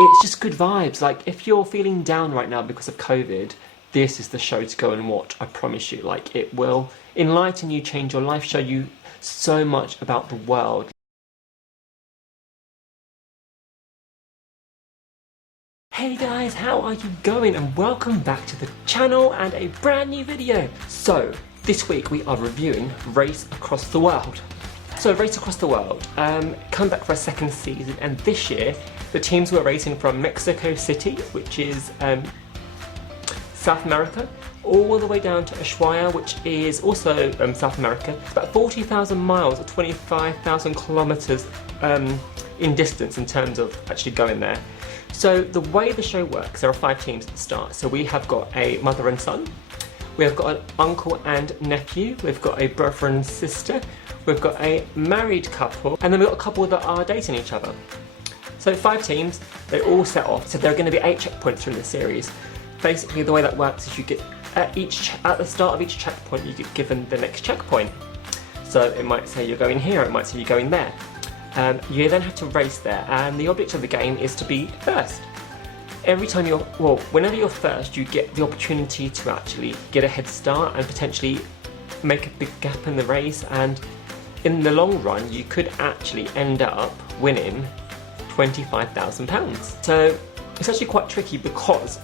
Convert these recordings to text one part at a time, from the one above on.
it's just good vibes. Like, if you're feeling down right now because of COVID, this is the show to go and watch. I promise you. Like, it will enlighten you, change your life, show you so much about the world. Hey guys, how are you going? And welcome back to the channel and a brand new video. So, this week we are reviewing Race Across the World. So, Race Across the World, come back for a second season, and this year the teams were racing from Mexico City, which is South America, all the way down to Ushuaia, which is also South America. It's about 40,000 miles or 25,000 kilometers in distance in terms of actually going there. So the way the show works, there are 5 teams at the start. So we have got a mother and son, we have got an uncle and nephew, we've got a brother and sister, we've got a married couple, and then we've got a couple that are dating each other. So 5 teams, they all set off. So there are going to be 8 checkpoints through the series. Basically the way that works is you get at the start of each checkpoint you get given the next checkpoint. So it might say you're going here, it might say you're going there. You then have to race there, and the object of the game is to be first. Whenever you're first, you get the opportunity to actually get a head start and potentially make a big gap in the race, and in the long run you could actually end up winning £25,000. So it's actually quite tricky, because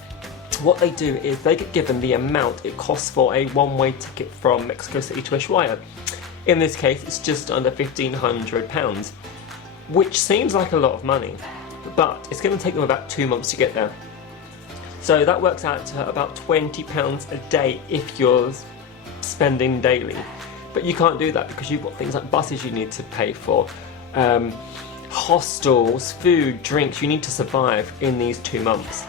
what they do is they get given the amount it costs for a one-way ticket from Mexico City to Ushuaia. In this case it's just under £1,500, which seems like a lot of money, but it's going to take them about 2 months to get there. So that works out to about £20 a day if you're spending daily. But you can't do that because you've got things like buses you need to pay for, hostels, food, drinks. You need to survive in these 2 months.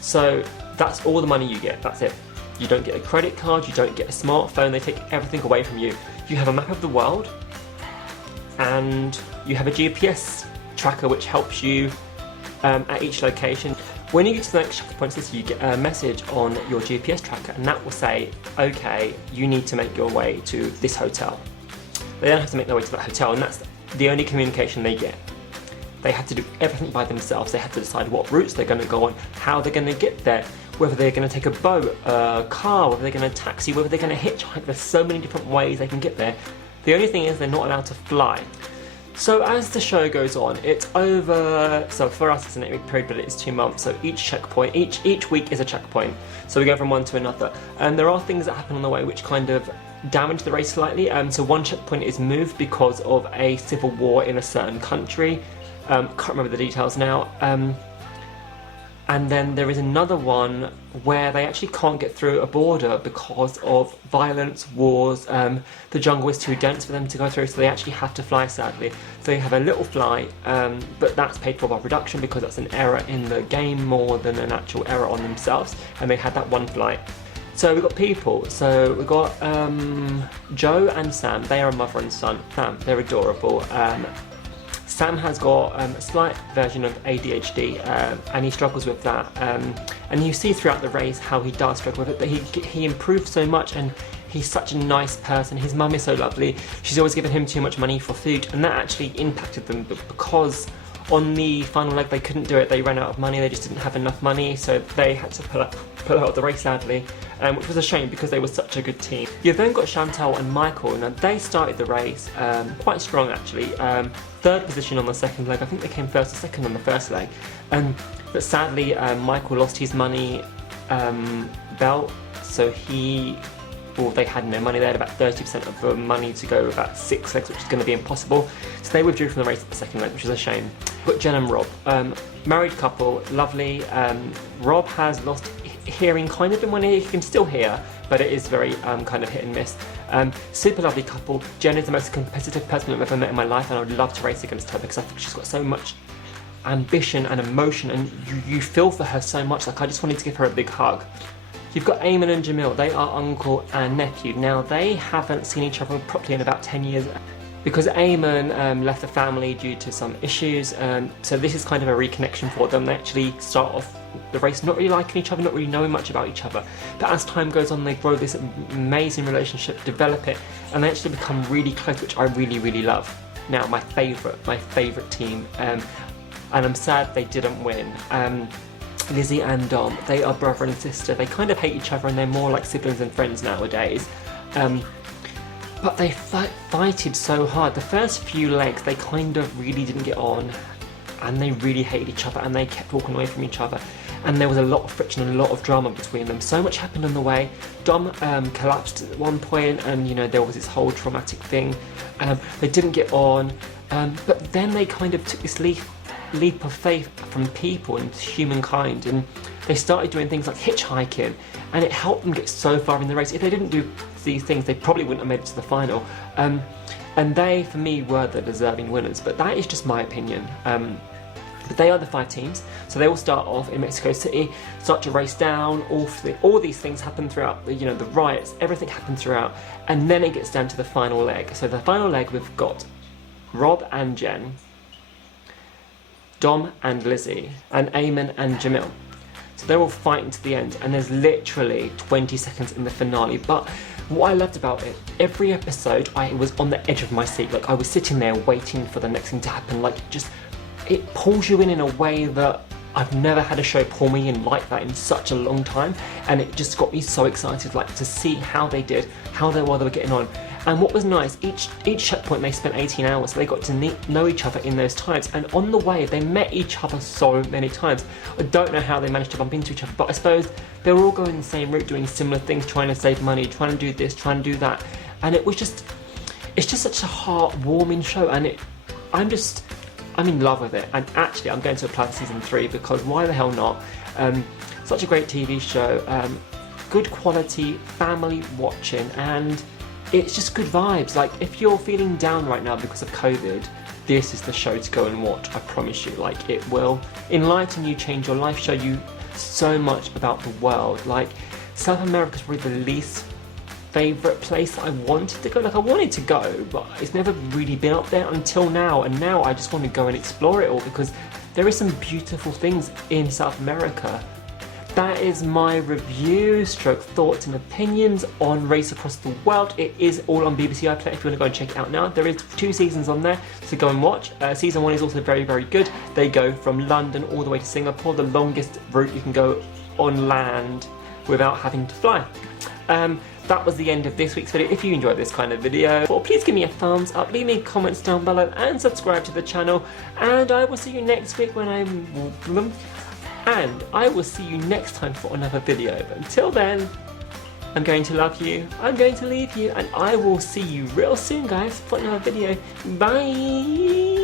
So that's all the money you get, that's it. You don't get a credit card, you don't get a smartphone, they take everything away from you. You have a map of the world, and you have a GPS tracker which helps you at each location. When you get to the next checkpoint, you get a message on your GPS tracker, and that will say, okay, you need to make your way to this hotel. They then have to make their way to that hotel, and that's the only communication they get. They have to do everything by themselves. They have to decide what routes they're going to go on, how they're going to get there, whether they're going to take a boat, a car, whether they're going to taxi, whether they're going to hitchhike. There's so many different ways they can get there. The only thing is they're not allowed to fly. So as the show goes on, it's over, so for us it's an 8-week period, but it is 2 months, so each checkpoint, each week is a checkpoint. So we go from one to another. And there are things that happen on the way which kind of damage the race slightly. So one checkpoint is moved because of a civil war in a certain country. Can't remember the details now. And then there is another one where they actually can't get through a border because of violence, wars. The jungle is too dense for them to go through, so they actually have to fly, sadly. So they have a little flight, but that's paid for by production because that's an error in the game more than an actual error on themselves, and they had that one flight. So we've got people, so we've got Joe and Sam. They are a mother and son. Sam, they're adorable. Sam has got a slight version of ADHD, and he struggles with that. And you see throughout the race how he does struggle with it, but he improved so much, and he's such a nice person. His mum is so lovely. She's always given him too much money for food, and that actually impacted them, because on the final leg they couldn't do it. They ran out of money, they just didn't have enough money, so they had to pull out of the race, sadly, which was a shame because they were such a good team. You've then got Chantal and Michael. Now they started the race quite strong, actually. 3rd position on the second leg. I think they came 1st or 2nd on the first leg. But sadly Michael lost his money belt, so they had no money. They had about 30% of the money to go about 6 legs, which is going to be impossible. So they withdrew from the race at the second leg, which is a shame. But Jen and Rob, married couple, lovely. Rob has lost hearing kind of in one ear. He can still hear, but it is very kind of hit and miss. Super lovely couple. Jen is the most competitive person I've ever met in my life, and I would love to race against her because I think she's got so much ambition and emotion, and you feel for her so much. Like, I just wanted to give her a big hug. You've got Eamon and Jamil. They are uncle and nephew. Now, they haven't seen each other properly in about 10 years because Eamon left the family due to some issues. So this is kind of a reconnection for them. They actually start off the race not really liking each other, not really knowing much about each other. But as time goes on, they grow this amazing relationship, develop it, and they actually become really close, which I really, really love. Now, my favourite team. and I'm sad they didn't win. Lizzie and Dom, they are brother and sister. They kind of hate each other and they're more like siblings and friends nowadays. But they fighted so hard. The first few legs, they kind of really didn't get on, and they really hated each other, and they kept walking away from each other. And there was a lot of friction and a lot of drama between them. So much happened on the way. Dom collapsed at one point, and there was this whole traumatic thing. They didn't get on, but then they kind of took this leap of faith from people and humankind, and they started doing things like hitchhiking, and it helped them get so far in the race. If they didn't do these things, they probably wouldn't have made it to the final. And they, for me, were the deserving winners, but that is just my opinion. But they are the 5 teams, so they all start off in Mexico City, start to race down, all these things happen throughout, the riots, everything happened throughout, and then it gets down to the final leg. So the final leg, we've got Rob and Jen, Dom and Lizzie, and Eamon and Jamil. So they're all fighting to the end, and there's literally 20 seconds in the finale. But what I loved about it, every episode I was on the edge of my seat. Like, I was sitting there waiting for the next thing to happen. Like, it pulls you in a way that I've never had a show pull me in like that in such a long time, and it just got me so excited, like, to see how they did, how they were getting on. And what was nice, each checkpoint they spent 18 hours, so they got to know each other in those times, and on the way they met each other so many times. I don't know how they managed to bump into each other, but I suppose they were all going the same route, doing similar things, trying to save money, trying to do this, trying to do that, and it's just such a heartwarming show, and I'm in love with it. And actually, I'm going to apply for season 3 because why the hell not? Such a great TV show, good quality, family watching, and it's just good vibes. Like, if you're feeling down right now because of COVID, this is the show to go and watch. I promise you. Like, it will enlighten you, change your life, show you so much about the world. Like, South America is probably the least favourite place I wanted to go. Like, I wanted to go, but it's never really been up there until now, and now I just want to go and explore it all because there is some beautiful things in South America. That is my review, stroke thoughts and opinions on Race Across the World. It is all on BBC iPlayer if you want to go and check it out now. There is 2 seasons on there, so go and watch. Season 1 is also very, very good. They go from London all the way to Singapore, the longest route you can go on land without having to fly. That was the end of this week's video. If you enjoyed this kind of video, please give me a thumbs up, leave me comments down below, and subscribe to the channel. And I will see you next week and I will see you next time for another video. But until then, I'm going to love you, I'm going to leave you, and I will see you real soon, guys, for another video. Bye!